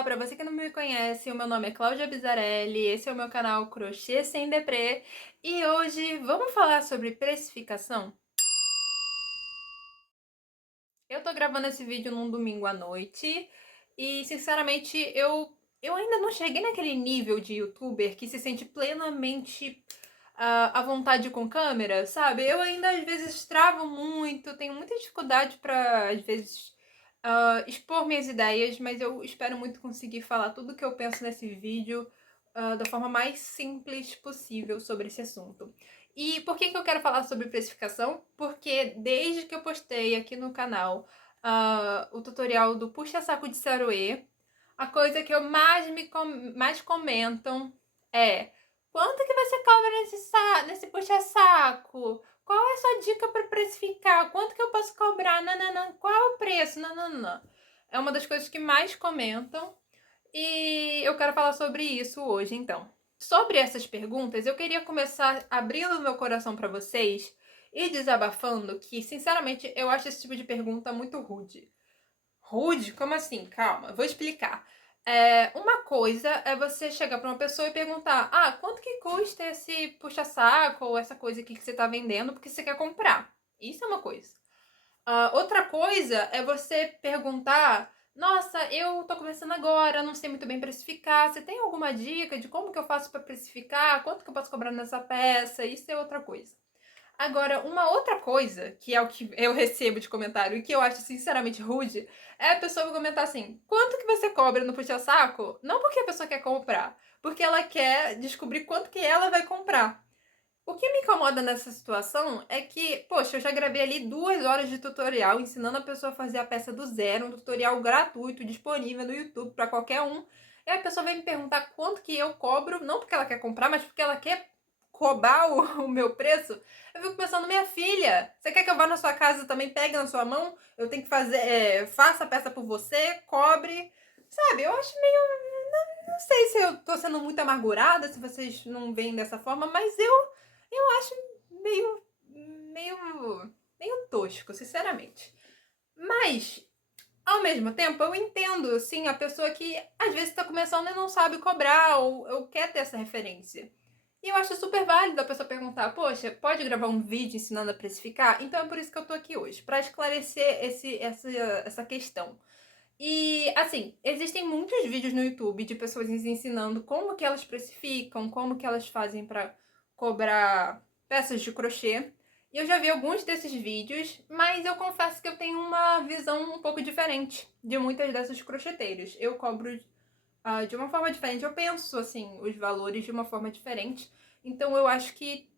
Olá, para você que não me conhece, o meu nome é Cláudia Bizarelli, esse é o meu canal Crochê Sem Deprê e hoje vamos falar sobre precificação? Eu tô gravando esse vídeo num domingo à noite e, sinceramente, eu ainda não cheguei naquele nível de youtuber que se sente plenamente à vontade com câmera, sabe? Eu ainda às vezes travo muito, tenho muita dificuldade pra, às vezes, expor minhas ideias, mas eu espero muito conseguir falar tudo o que eu penso nesse vídeo da forma mais simples possível sobre esse assunto. E por que eu quero falar sobre precificação? Porque desde que eu postei aqui no canal o tutorial do puxa-saco de Saruê, a coisa que eu mais comentam é: quanto que você cobra nesse puxa-saco? Qual é a sua dica para precificar? Quanto que eu posso cobrar? Nananã. Qual é o preço? Nananã. É uma das coisas que mais comentam e eu quero falar sobre isso hoje, então. Sobre essas perguntas, eu queria começar abrindo o meu coração para vocês e desabafando que, sinceramente, eu acho esse tipo de pergunta muito rude. Rude? Como assim? Calma, vou explicar. Uma coisa é você chegar para uma pessoa e perguntar: ah, quanto que custa esse puxa-saco ou essa coisa aqui que você tá vendendo porque você quer comprar? Isso é uma coisa. Outra coisa é você perguntar: nossa, eu tô começando agora, não sei muito bem precificar. Você tem alguma dica de como que eu faço para precificar? Quanto que eu posso cobrar nessa peça? Isso é outra coisa. Agora, uma outra coisa, que é o que eu recebo de comentário e que eu acho sinceramente rude, é a pessoa comentar assim: quanto que você cobra no puxa-saco? Não porque a pessoa quer comprar, porque ela quer descobrir quanto que ela vai comprar. O que me incomoda nessa situação é que, poxa, eu já gravei ali 2 horas de tutorial ensinando a pessoa a fazer a peça do zero, um tutorial gratuito, disponível no YouTube para qualquer um. E a pessoa vem me perguntar quanto que eu cobro, não porque ela quer comprar, mas porque ela quer roubar o meu preço. Eu fico pensando: minha filha, você quer que eu vá na sua casa também, pegue na sua mão? Eu tenho que fazer, faça a peça por você, cobre. Sabe, eu acho meio. Não sei se eu tô sendo muito amargurada, se vocês não veem dessa forma, mas eu acho meio, meio, meio tosco, sinceramente. Mas, ao mesmo tempo, eu entendo, sim, a pessoa que às vezes tá começando e não sabe cobrar ou quer ter essa referência. E eu acho super válido a pessoa perguntar: poxa, pode gravar um vídeo ensinando a precificar? Então é por isso que eu tô aqui hoje, pra esclarecer essa questão. E, assim, existem muitos vídeos no YouTube de pessoas ensinando como que elas precificam, como que elas fazem pra cobrar peças de crochê. E eu já vi alguns desses vídeos, mas eu confesso que eu tenho uma visão um pouco diferente de muitas dessas crocheteiras. Eu cobro de uma forma diferente, eu penso, assim, os valores de uma forma diferente. Então eu acho que,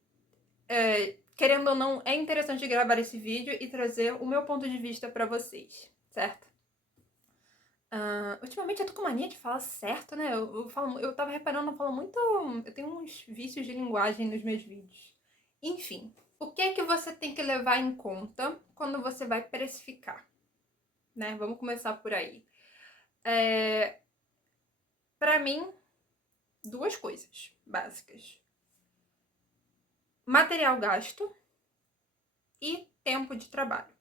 querendo ou não, é interessante gravar esse vídeo e trazer o meu ponto de vista pra vocês, certo? Ultimamente eu tô com mania de falar certo, né? Eu tava reparando, eu falo muito. Eu tenho uns vícios de linguagem nos meus vídeos. Enfim, o que é que você tem que levar em conta quando você vai precificar, né? Vamos começar por aí. Pra mim, duas coisas básicas: material gasto e tempo de trabalho.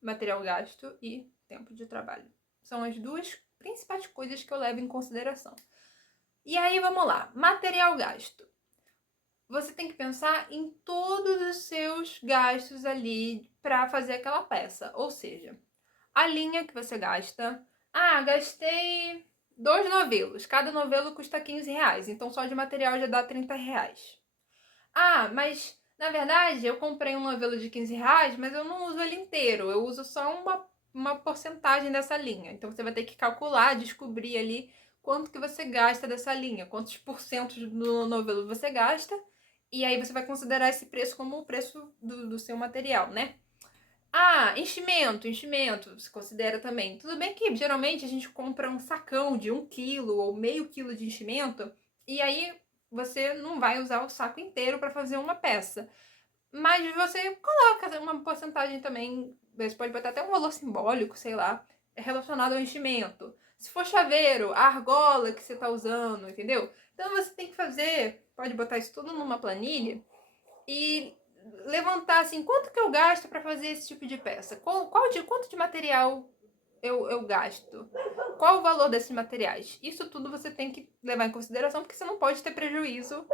Material gasto e tempo de trabalho. São as duas principais coisas que eu levo em consideração. E aí, vamos lá. Material gasto. Você tem que pensar em todos os seus gastos ali para fazer aquela peça. Ou seja, a linha que você gasta. Ah, gastei 2 novelos. Cada novelo custa R$ 15. Então só de material já dá R$ 30. Ah, mas na verdade eu comprei um novelo de R$ 15, mas eu não uso ele inteiro. Eu uso só uma porcentagem dessa linha. Então você vai ter que calcular, descobrir ali quanto que você gasta dessa linha, quantos porcentos do novelo você gasta. E aí você vai considerar esse preço como o preço do seu material, né? Ah, enchimento, se considera também. Tudo bem que geralmente a gente compra um sacão de 1 quilo ou meio quilo de enchimento, e aí você não vai usar o saco inteiro para fazer uma peça. Mas você coloca uma porcentagem também, você pode botar até um valor simbólico, sei lá, relacionado ao enchimento. Se for chaveiro, a argola que você está usando, entendeu? Então você tem que fazer, pode botar isso tudo numa planilha e levantar assim: quanto que eu gasto para fazer esse tipo de peça? Quanto de material eu gasto? Qual o valor desses materiais? Isso tudo você tem que levar em consideração, porque você não pode ter prejuízo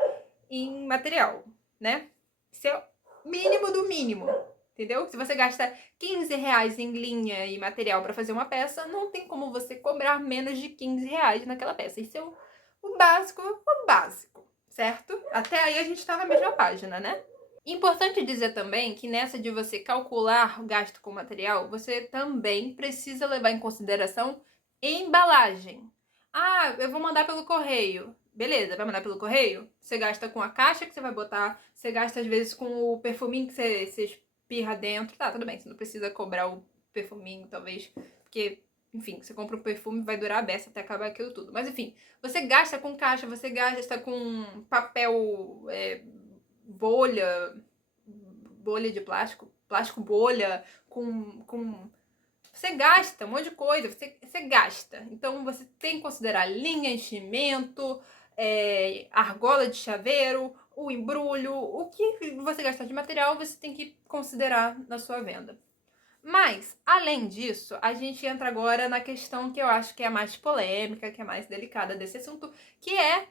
em material, né? Isso é o mínimo do mínimo, entendeu? Se você gasta 15 reais em linha e material para fazer uma peça, não tem como você cobrar menos de 15 reais naquela peça. Isso é o básico, certo? Até aí a gente tá na mesma página, né? Importante dizer também que nessa de você calcular o gasto com material, você também precisa levar em consideração embalagem. Ah, eu vou mandar pelo correio. Beleza, vai mandar pelo correio? Você gasta com a caixa que você vai botar, você gasta às vezes com o perfuminho que você espirra dentro. Tá, tudo bem, você não precisa cobrar o perfuminho, talvez, porque, enfim, você compra um perfume, vai durar a beça até acabar aquilo tudo. Mas enfim, você gasta com caixa, você gasta com papel, bolha, bolha de plástico, plástico bolha, com você gasta um monte de coisa, você gasta. Então você tem que considerar linha, enchimento, argola de chaveiro, o embrulho, o que você gastar de material você tem que considerar na sua venda. Mas, além disso, a gente entra agora na questão que eu acho que é a mais polêmica, que é mais delicada desse assunto, que é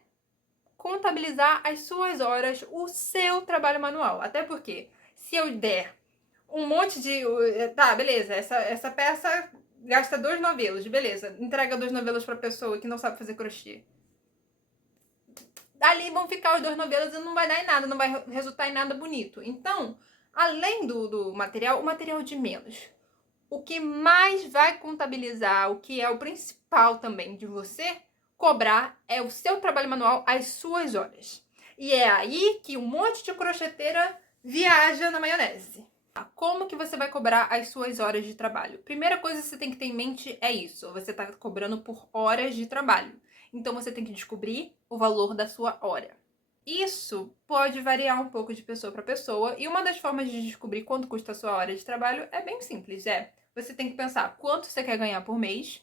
contabilizar as suas horas, o seu trabalho manual. Até porque, se eu der um monte de. Tá, beleza, essa peça gasta 2 novelos, beleza. Entrega 2 novelos pra pessoa que não sabe fazer crochê. Dali vão ficar os 2 novelos e não vai dar em nada, não vai resultar em nada bonito. Então, além do material, o material de menos. O que mais vai contabilizar, o que é o principal também de você cobrar é o seu trabalho manual, as suas horas. E é aí que um monte de crocheteira viaja na maionese. Como que você vai cobrar as suas horas de trabalho? Primeira coisa que você tem que ter em mente é isso. Você está cobrando por horas de trabalho. Então você tem que descobrir o valor da sua hora. Isso pode variar um pouco de pessoa para pessoa, e uma das formas de descobrir quanto custa a sua hora de trabalho é bem simples, você tem que pensar quanto você quer ganhar por mês,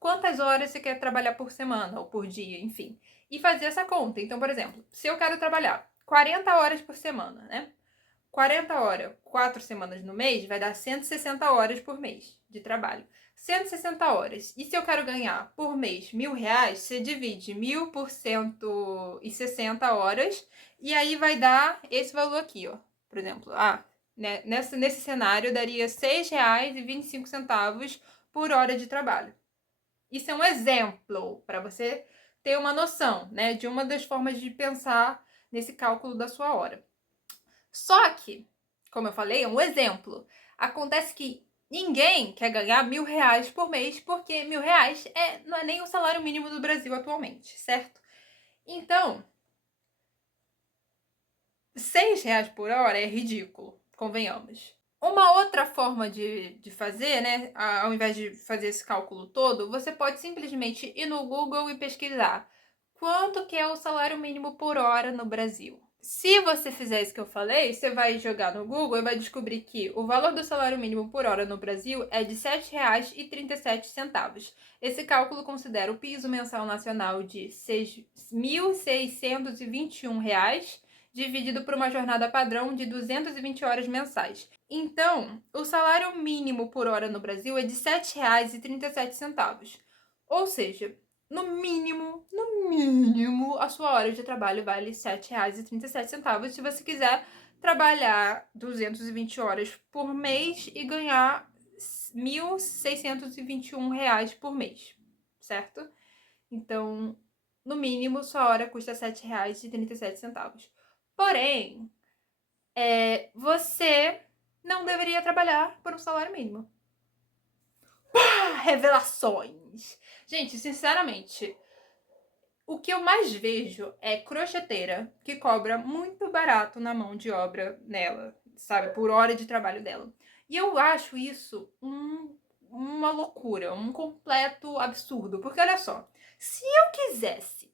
quantas horas você quer trabalhar por semana ou por dia, enfim, e fazer essa conta. Então, por exemplo, se eu quero trabalhar 40 horas por semana, né? 40 horas, 4 semanas no mês, vai dar 160 horas por mês de trabalho. 160 horas. E se eu quero ganhar por mês R$ 1.000, você divide 1.000 por 160 horas, e aí vai dar esse valor aqui, ó. Por exemplo, né, nesse cenário daria R$ 6,25 por hora de trabalho. Isso é um exemplo para você ter uma noção, né, de uma das formas de pensar nesse cálculo da sua hora. Só que, como eu falei, é um exemplo. Acontece que ninguém quer ganhar R$ 1.000 por mês, porque R$ 1.000 não é nem o salário mínimo do Brasil atualmente, certo? Então, R$ 6 por hora é ridículo, convenhamos. Uma outra forma de fazer, né, ao invés de fazer esse cálculo todo, você pode simplesmente ir no Google e pesquisar quanto que é o salário mínimo por hora no Brasil. Se você fizer isso que eu falei, você vai jogar no Google e vai descobrir que o valor do salário mínimo por hora no Brasil é de R$ 7,37. Esse cálculo considera o piso mensal nacional de R$ 6.621, dividido por uma jornada padrão de 220 horas mensais. Então, o salário mínimo por hora no Brasil é de R$ 7,37. Ou seja, no mínimo, a sua hora de trabalho vale R$ 7,37 se você quiser trabalhar 220 horas por mês e ganhar R$ 1.621 por mês, certo? Então, no mínimo, sua hora custa R$ 7,37. Porém, você não deveria trabalhar por um salário mínimo. Revelações! Gente, sinceramente, o que eu mais vejo é crocheteira que cobra muito barato na mão de obra nela, sabe? Por hora de trabalho dela. E eu acho isso uma loucura, um completo absurdo. Porque olha só, se eu quisesse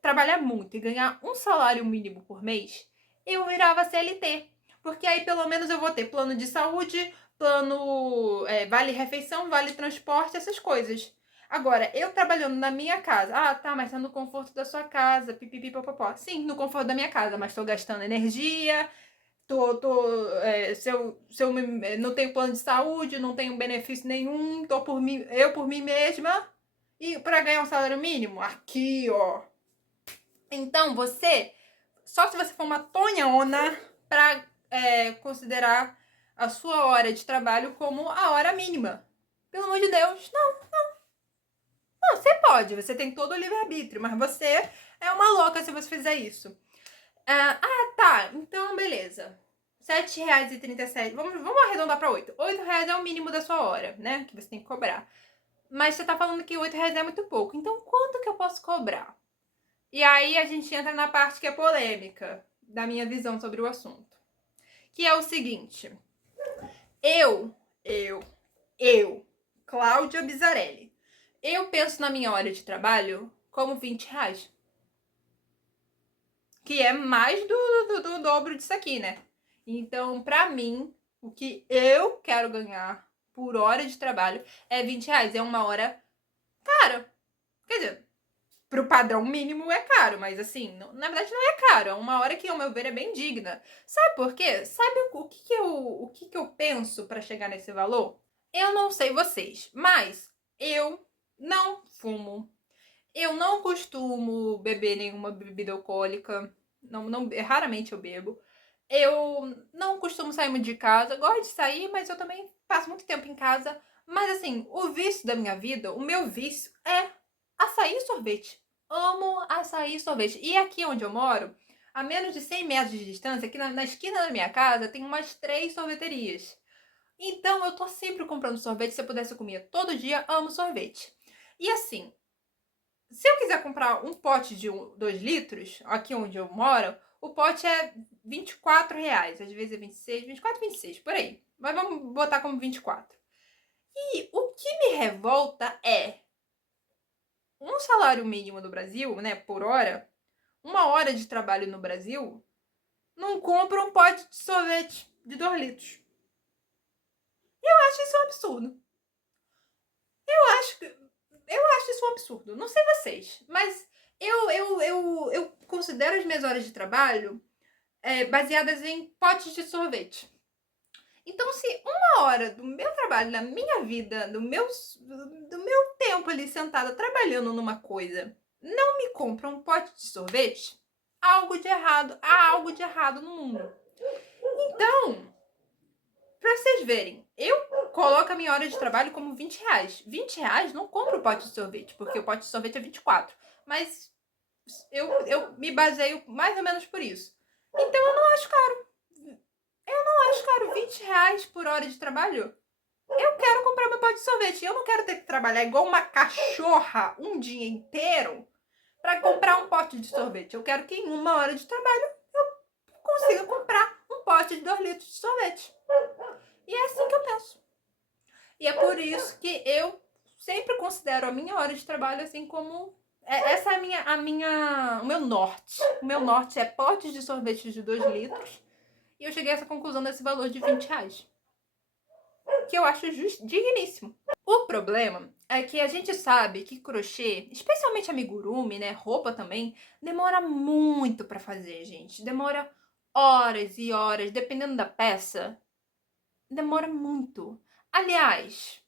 trabalhar muito e ganhar um salário mínimo por mês, eu virava CLT. Porque aí pelo menos eu vou ter plano de saúde, plano vale refeição, vale transporte, essas coisas. Agora, eu trabalhando na minha casa, tá, mas tá no conforto da sua casa, pipipipopopó. Sim, no conforto da minha casa, mas tô gastando energia, não tenho plano de saúde, não tenho benefício nenhum, tô por mim mesma, e para ganhar um salário mínimo, aqui, ó. Então, só se você for uma tonhona para considerar a sua hora de trabalho como a hora mínima. Pelo amor de Deus, não. Não, você pode, você tem todo o livre-arbítrio, mas você é uma louca se você fizer isso. Tá, então beleza. R$ 7,37. Vamos arredondar para 8. R$ 8 é o mínimo da sua hora, né? Que você tem que cobrar. Mas você tá falando que R$ 8 é muito pouco. Então quanto que eu posso cobrar? E aí a gente entra na parte que é polêmica da minha visão sobre o assunto. Que é o seguinte. Eu, Cláudia Bizarelli, eu penso na minha hora de trabalho como R$ 20. Que é mais do dobro disso aqui, né? Então, pra mim, o que eu quero ganhar por hora de trabalho é R$ 20. É uma hora cara. Quer dizer, pro padrão mínimo é caro, mas assim, na verdade não é caro. É uma hora que, ao meu ver, é bem digna. Sabe por quê? Sabe o que eu penso pra chegar nesse valor? Eu não sei vocês, mas eu não fumo. Eu não costumo beber nenhuma bebida alcoólica. Raramente eu bebo. Eu não costumo sair muito de casa. Gosto de sair, mas eu também passo muito tempo em casa. Mas assim, o vício da minha vida, o meu vício é açaí e sorvete. Amo açaí e sorvete. E aqui onde eu moro, a menos de 100 metros de distância, aqui na esquina da minha casa, tem umas 3 sorveterias. Então eu tô sempre comprando sorvete. Se eu pudesse, eu comia todo dia. Amo sorvete. E assim, se eu quiser comprar um pote de 2 litros, aqui onde eu moro, o pote é R$ 24. Às vezes é 26, 24, 26, por aí. Mas vamos botar como 24. E o que me revolta é um salário mínimo no Brasil, né, por hora, uma hora de trabalho no Brasil, não compra um pote de sorvete de 2 litros. Eu acho isso um absurdo. Eu acho isso um absurdo. Não sei vocês, mas eu considero as minhas horas de trabalho baseadas em potes de sorvete. Então, se uma hora do meu trabalho, da minha vida, do meu tempo ali sentada trabalhando numa coisa, não me compra um pote de sorvete, há algo de errado no mundo. Então, pra vocês verem, eu coloco a minha hora de trabalho como R$ 20. R$ 20 não compro o pote de sorvete, porque o pote de sorvete é 24. Mas eu me baseio mais ou menos por isso. Então eu não acho caro. Eu não acho caro R$ 20 por hora de trabalho. Eu quero comprar meu pote de sorvete. Eu não quero ter que trabalhar igual uma cachorra um dia inteiro para comprar um pote de sorvete. Eu quero que em uma hora de trabalho eu consiga comprar um pote de 2 litros de sorvete. E é assim que eu penso. E é por isso que eu sempre considero a minha hora de trabalho assim como... Essa é o meu norte. O meu norte é potes de sorvete de 2 litros. E eu cheguei a essa conclusão desse valor de R$ 20. Que eu acho digníssimo. O problema é que a gente sabe que crochê, especialmente amigurumi, né, roupa também, demora muito pra fazer, gente. Demora horas e horas, dependendo da peça. Demora muito. Aliás,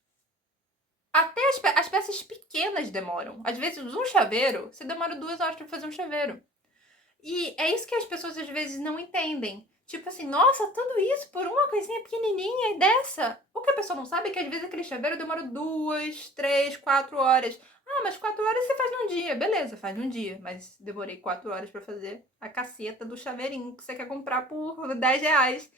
até as peças pequenas demoram. Às vezes, um chaveiro, você demora 2 horas pra fazer um chaveiro. E é isso que as pessoas às vezes não entendem. Tipo assim, nossa, tudo isso por uma coisinha pequenininha e dessa. O que a pessoa não sabe é que às vezes aquele chaveiro demora 2, 3, 4 horas. Ah, mas 4 horas você faz num dia. Beleza, faz num dia. Mas demorei 4 horas pra fazer a caceta do chaveirinho que você quer comprar por R$ 10.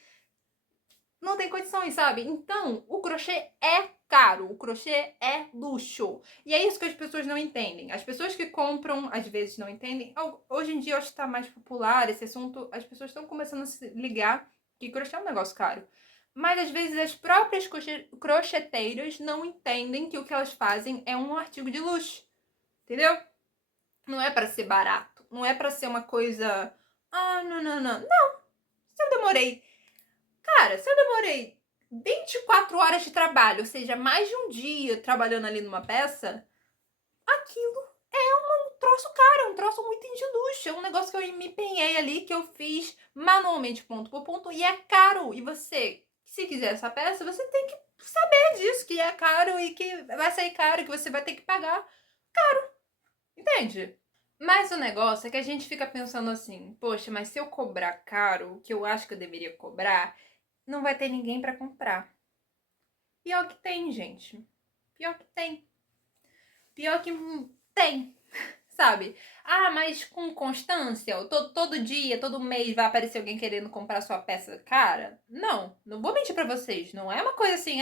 Não tem condições, sabe? Então, o crochê é caro, o crochê é luxo. E é isso que as pessoas não entendem. As pessoas que compram, às vezes, não entendem. Hoje em dia, eu acho que tá mais popular esse assunto. As pessoas estão começando a se ligar que crochê é um negócio caro. Mas, às vezes, as próprias crocheteiras não entendem que o que elas fazem é um artigo de luxo. Entendeu? Não é pra ser barato. Não é pra ser uma coisa... Ah, não, não, não. Não. Se eu demorei... Cara, se eu demorei 24 horas de trabalho, ou seja, mais de um dia trabalhando ali numa peça, aquilo é um troço troço caro, é um troço muito de luxo, é um negócio que eu me empenhei ali, que eu fiz manualmente, ponto por ponto, e é caro. E você, se quiser essa peça, você tem que saber disso, que é caro e que vai sair caro, que você vai ter que pagar caro, entende? Mas o negócio é que a gente fica pensando assim, poxa, mas se eu cobrar caro, o que eu acho que eu deveria cobrar, não vai ter ninguém pra comprar. Pior que tem, gente. Pior que tem. Pior que tem, sabe? Ah, mas com constância, todo dia, todo mês vai aparecer alguém querendo comprar sua peça cara? Não, não vou mentir pra vocês. Não é uma coisa assim,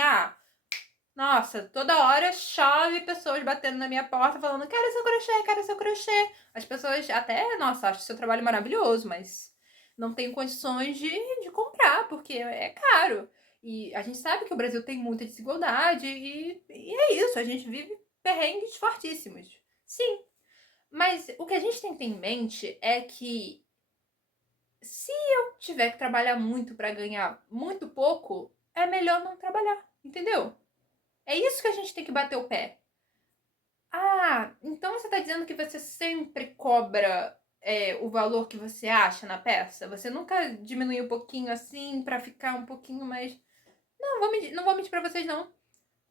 nossa, toda hora chove pessoas batendo na minha porta falando quero seu crochê, quero seu crochê. As pessoas até, nossa, acham seu trabalho maravilhoso, mas não tem condições de comprar, porque é caro. E a gente sabe que o Brasil tem muita desigualdade e é isso, a gente vive perrengues fortíssimos. Sim, mas o que a gente tem que ter em mente é que se eu tiver que trabalhar muito para ganhar muito pouco, é melhor não trabalhar, entendeu? É isso que a gente tem que bater o pé. Ah, então você tá dizendo que você sempre cobra o valor que você acha na peça? Você nunca diminui um pouquinho assim pra ficar um pouquinho mais. Não vou mentir pra vocês, não.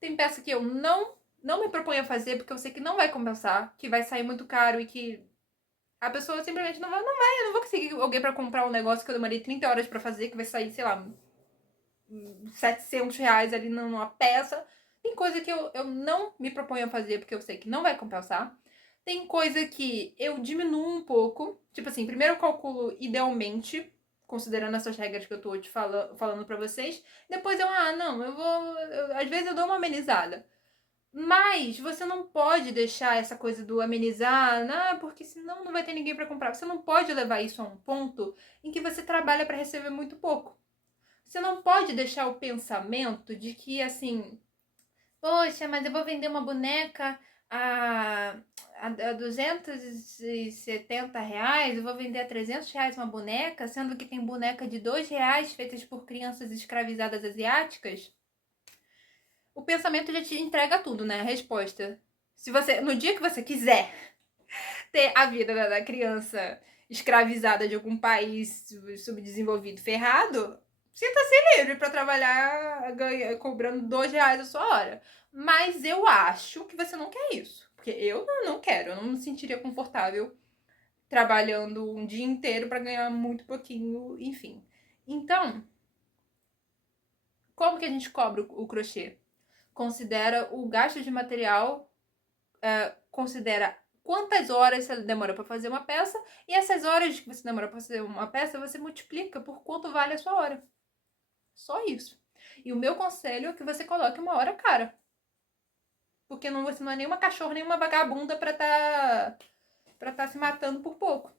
Tem peça que eu não me proponho a fazer porque eu sei que não vai compensar, que vai sair muito caro e que a pessoa simplesmente não vai. Eu não vou conseguir alguém pra comprar um negócio que eu demorei 30 horas pra fazer, que vai sair, sei lá, R$ 700 ali numa peça. Tem coisa que eu não me proponho a fazer porque eu sei que não vai compensar. Tem coisa que eu diminuo um pouco. Tipo assim, primeiro eu calculo idealmente, considerando essas regras que eu tô te falando pra vocês. Depois não, às vezes eu dou uma amenizada. Mas você não pode deixar essa coisa do amenizar, porque senão não vai ter ninguém pra comprar. Você não pode levar isso a um ponto em que você trabalha pra receber muito pouco. Você não pode deixar o pensamento de que, assim, poxa, mas eu vou vender uma boneca a, a R$ 270, eu vou vender a R$ 300 uma boneca, sendo que tem boneca de R$ 2 feitas por crianças escravizadas asiáticas. O pensamento já te entrega tudo, né? A resposta. Se você, no dia que você quiser ter a vida da criança escravizada de algum país subdesenvolvido ferrado, sinta-se livre para trabalhar cobrando R$ 2 a sua hora. Mas eu acho que você não quer isso. Porque eu não quero, eu não me sentiria confortável trabalhando um dia inteiro para ganhar muito pouquinho, enfim. Então, como que a gente cobra o crochê? Considera o gasto de material, considera quantas horas você demora para fazer uma peça, e essas horas que você demora para fazer uma peça, você multiplica por quanto vale a sua hora. Só isso. E o meu conselho é que você coloque uma hora cara. Porque você não é nenhuma cachorra, nenhuma vagabunda pra tá se matando por pouco.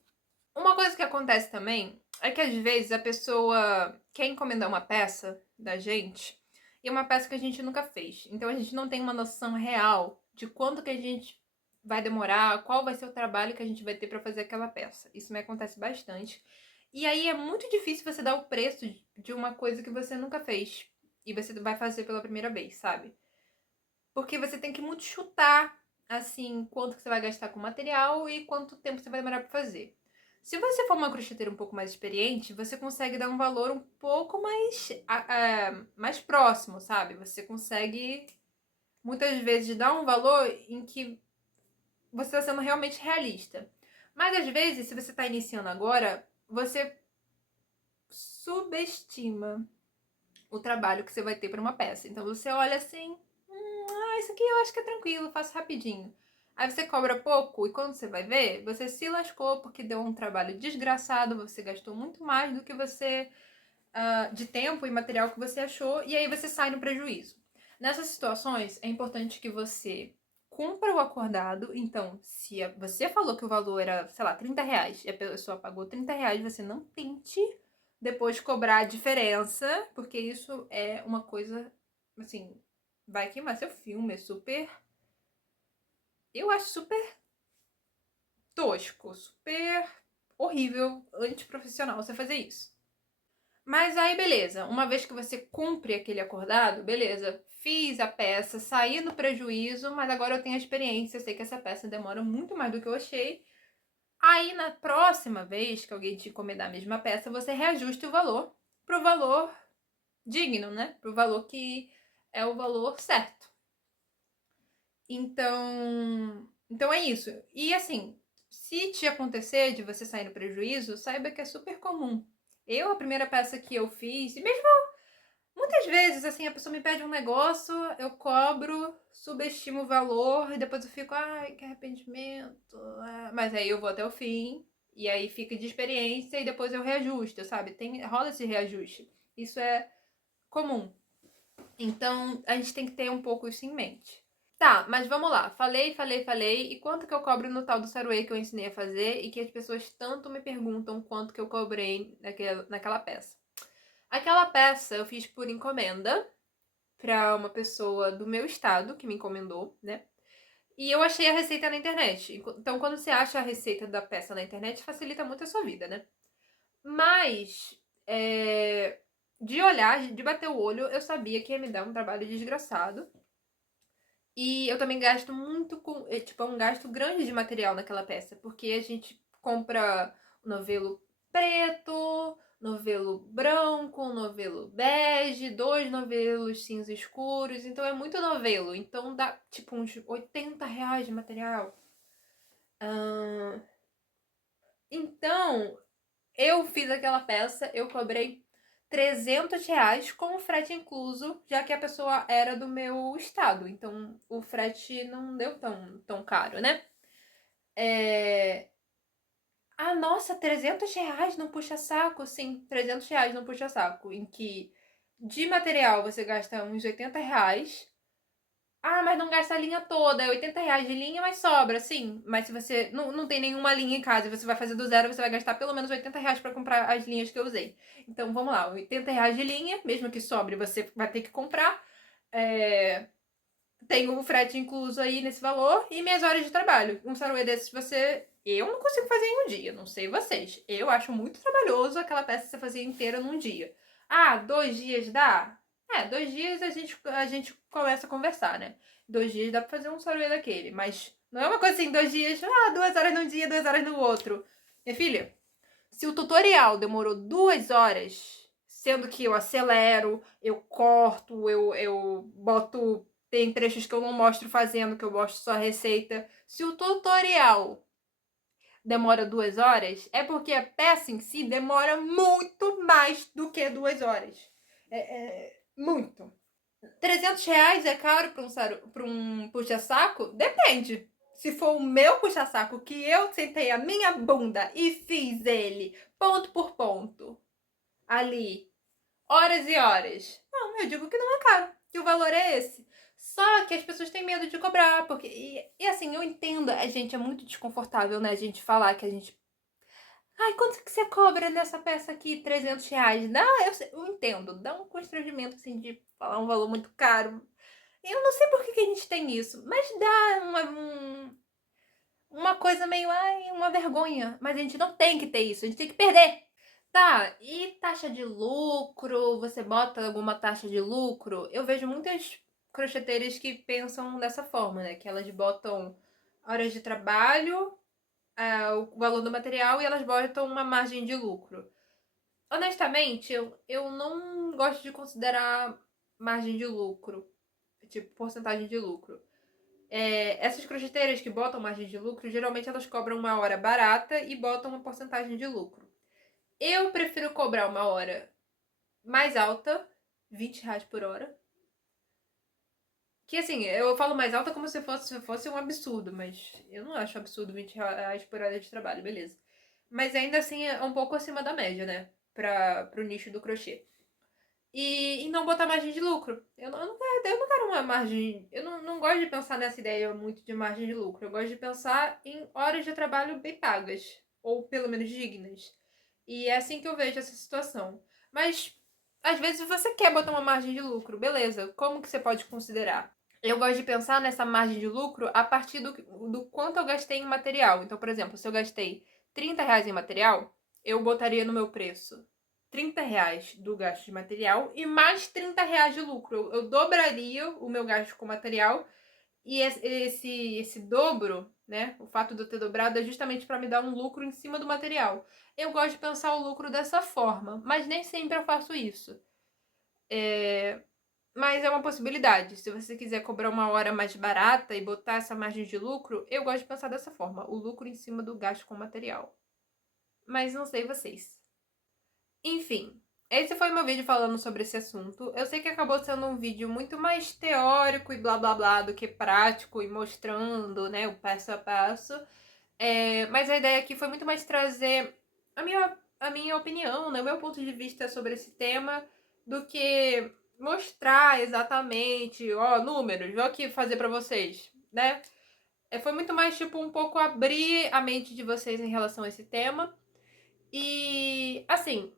Uma coisa que acontece também é que às vezes a pessoa quer encomendar uma peça da gente e é uma peça que a gente nunca fez. Então a gente não tem uma noção real de quanto que a gente vai demorar, qual vai ser o trabalho que a gente vai ter para fazer aquela peça. Isso me acontece bastante. E aí é muito difícil você dar o preço de uma coisa que você nunca fez e você vai fazer pela primeira vez, sabe? Porque você tem que muito chutar, assim, quanto que você vai gastar com material e quanto tempo você vai demorar para fazer. Se você for uma crocheteira um pouco mais experiente, você consegue dar um valor um pouco mais próximo, sabe? Você consegue, muitas vezes, dar um valor em que você está sendo realmente realista. Mas, às vezes, se você está iniciando agora, você subestima o trabalho que você vai ter para uma peça. Então, você olha assim, isso aqui eu acho que é tranquilo, faço rapidinho. Aí você cobra pouco e quando você vai ver, você se lascou porque deu um trabalho desgraçado, você gastou muito mais do que você de tempo e material que você achou e aí você sai no prejuízo. Nessas situações é importante que você cumpra o acordado. Então, se você falou que o valor era, sei lá, R$ 30 e a pessoa pagou R$ 30, você não tente depois cobrar a diferença, porque isso é uma coisa, assim, vai queimar seu filme, é super. Eu acho super tosco, super horrível, antiprofissional você fazer isso. Mas aí, beleza, uma vez que você cumpre aquele acordado, beleza, fiz a peça, saí no prejuízo, mas agora eu tenho a experiência, eu sei que essa peça demora muito mais do que eu achei, Aí, na próxima vez que alguém te encomendar a mesma peça, você reajusta o valor pro valor digno, né? Pro valor que é o valor certo. Então é isso. E assim, se te acontecer de você sair no prejuízo, saiba que é super comum. A primeira peça que eu fiz, e mesmo muitas vezes, assim, a pessoa me pede um negócio, eu cobro, subestimo o valor e depois eu fico, ai, que arrependimento. Mas aí eu vou até o fim e aí fica de experiência e depois eu reajusto, sabe? Rola esse reajuste. Isso é comum. Então a gente tem que ter um pouco isso em mente. Tá, mas vamos lá. Falei. E quanto que eu cobro no tal do Saruê que eu ensinei a fazer e que as pessoas tanto me perguntam quanto que eu cobrei naquela peça? Aquela peça eu fiz por encomenda pra uma pessoa do meu estado que me encomendou, né? E eu achei a receita na internet. Então, quando você acha a receita da peça na internet, facilita muito a sua vida, né? Mas, de olhar, de bater o olho, eu sabia que ia me dar um trabalho desgraçado. E eu também gasto muito com. Tipo, é um gasto grande de material naquela peça, porque a gente compra novelo preto, novelo branco, novelo bege, 2 novelos cinza escuros, então é muito novelo. Então dá tipo uns R$ 80 de material. Então, eu fiz aquela peça, eu cobrei R$ 300 com o frete incluso, já que a pessoa era do meu estado. Então, o frete não deu tão caro, né? Ah, nossa, R$ 300 no puxa-saco? Sim, R$ 300 no puxa-saco, em que de material você gasta uns R$ 80. Ah, mas não gasta a linha toda, é R$ 80 de linha, mas sobra, sim. Mas se você não tem nenhuma linha em casa e você vai fazer do zero, você vai gastar pelo menos R$ 80 pra comprar as linhas que eu usei. Então vamos lá, R$ 80 de linha, mesmo que sobre, você vai ter que comprar. Tem o frete incluso aí nesse valor e minhas horas de trabalho. Um saruê desses você. Eu não consigo fazer em um dia, não sei vocês. Eu acho muito trabalhoso aquela peça você fazer inteira num dia. Ah, 2 dias dá? 2 dias a gente começa a conversar, né? 2 dias dá pra fazer um saruê daquele, mas não é uma coisa assim, 2 dias, 2 horas num dia, 2 horas no outro. Minha filha, se o tutorial demorou 2 horas, sendo que eu acelero, eu corto, eu boto. Tem trechos que eu não mostro fazendo, que eu mostro só a receita. Se o tutorial demora 2 horas, é porque a peça em si demora muito mais do que 2 horas. Muito. R$ 300 é caro para um puxa-saco? Depende. Se for o meu puxa-saco que eu sentei a minha bunda e fiz ele ponto por ponto, ali, horas e horas. Não, eu digo que não é caro, que o valor é esse. Só que as pessoas têm medo de cobrar, porque. E assim, eu entendo, a gente é muito desconfortável, né? A gente falar que a gente. Ai, quanto que você cobra nessa peça aqui? R$ 300. Não, eu entendo. Dá um constrangimento, assim, de falar um valor muito caro. Eu não sei por que a gente tem isso, mas dá uma coisa meio, ai, uma vergonha. Mas a gente não tem que ter isso, a gente tem que perder. Tá, e taxa de lucro? Você bota alguma taxa de lucro? Eu vejo muitas crocheteiras que pensam dessa forma, né? Que elas botam horas de trabalho, o valor do material e elas botam uma margem de lucro. Honestamente, eu não gosto de considerar margem de lucro, tipo porcentagem de lucro. Essas crocheteiras que botam margem de lucro, geralmente elas cobram uma hora barata e botam uma porcentagem de lucro. Eu prefiro cobrar uma hora mais alta, R$ 20 por hora. Que assim, eu falo mais alta como se fosse um absurdo, mas eu não acho absurdo R$ 20 por hora de trabalho, beleza. Mas ainda assim é um pouco acima da média, né? Pro nicho do crochê. E não botar margem de lucro. Eu não quero uma margem. Eu não gosto de pensar nessa ideia muito de margem de lucro. Eu gosto de pensar em horas de trabalho bem pagas. Ou pelo menos dignas. E é assim que eu vejo essa situação. Mas, às vezes, você quer botar uma margem de lucro. Beleza. Como que você pode considerar? Eu gosto de pensar nessa margem de lucro a partir do quanto eu gastei em material. Então, por exemplo, se eu gastei R$ 30 em material, eu botaria no meu preço R$ 30 do gasto de material e mais R$ 30 de lucro. Eu dobraria o meu gasto com material E esse dobro, né, o fato de eu ter dobrado é justamente para me dar um lucro em cima do material. Eu gosto de pensar o lucro dessa forma, mas nem sempre eu faço isso. Mas é uma possibilidade. Se você quiser cobrar uma hora mais barata e botar essa margem de lucro, eu gosto de pensar dessa forma, o lucro em cima do gasto com material. Mas não sei vocês. Enfim, esse foi meu vídeo falando sobre esse assunto. Eu sei que acabou sendo um vídeo muito mais teórico e blá blá blá do que prático e mostrando, né, o passo a passo. Mas a ideia aqui foi muito mais trazer a minha opinião, né, o meu ponto de vista sobre esse tema, do que mostrar exatamente, ó, números, vou aqui fazer pra vocês, né? Foi muito mais, tipo, um pouco abrir a mente de vocês em relação a esse tema. E, assim,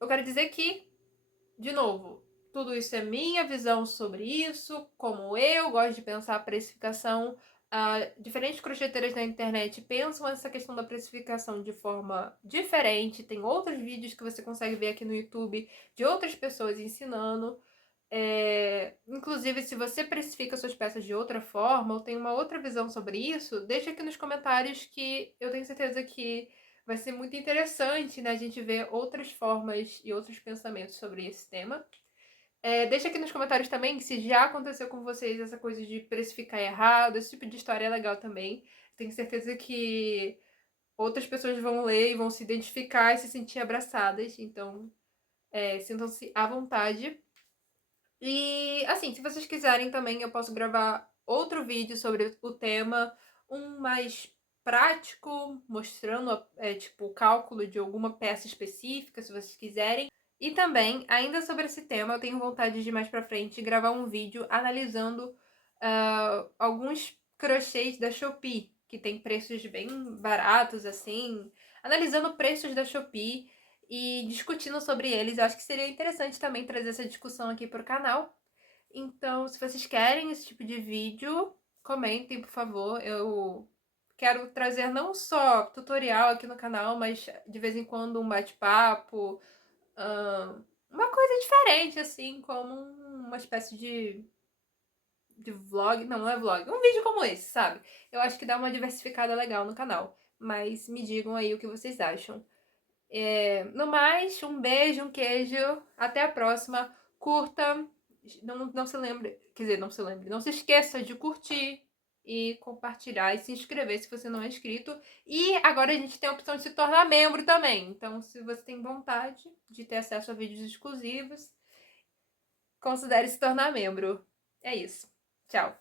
eu quero dizer que, de novo, tudo isso é minha visão sobre isso, como eu gosto de pensar a precificação. Diferentes crocheteiras na internet pensam essa questão da precificação de forma diferente. Tem outros vídeos que você consegue ver aqui no YouTube de outras pessoas ensinando. Inclusive, se você precifica suas peças de outra forma ou tem uma outra visão sobre isso, deixa aqui nos comentários que eu tenho certeza que vai ser muito interessante, né, a gente ver outras formas e outros pensamentos sobre esse tema. Deixa aqui nos comentários também se já aconteceu com vocês essa coisa de precificar errado, esse tipo de história é legal também. Tenho certeza que outras pessoas vão ler e vão se identificar e se sentir abraçadas, então sintam-se à vontade. E, assim, se vocês quiserem também, eu posso gravar outro vídeo sobre o tema, um mais prático, mostrando, tipo, o cálculo de alguma peça específica, se vocês quiserem. E também, ainda sobre esse tema, eu tenho vontade de mais pra frente gravar um vídeo analisando alguns crochês da Shopee, que tem preços bem baratos, assim, analisando preços da Shopee e discutindo sobre eles. Eu acho que seria interessante também trazer essa discussão aqui pro canal. Então, se vocês querem esse tipo de vídeo, comentem, por favor. Eu quero trazer não só tutorial aqui no canal, mas de vez em quando um bate-papo, uma coisa diferente, assim, como uma espécie de vlog. Não, não é vlog. Um vídeo como esse, sabe? Eu acho que dá uma diversificada legal no canal. Mas me digam aí o que vocês acham. No mais, um beijo, um queijo. Até a próxima. Curta. Não se lembre. Quer dizer, não se lembre. Não se esqueça de curtir e compartilhar e se inscrever se você não é inscrito. E agora a gente tem a opção de se tornar membro também. Então, se você tem vontade de ter acesso a vídeos exclusivos, considere se tornar membro. É isso. Tchau.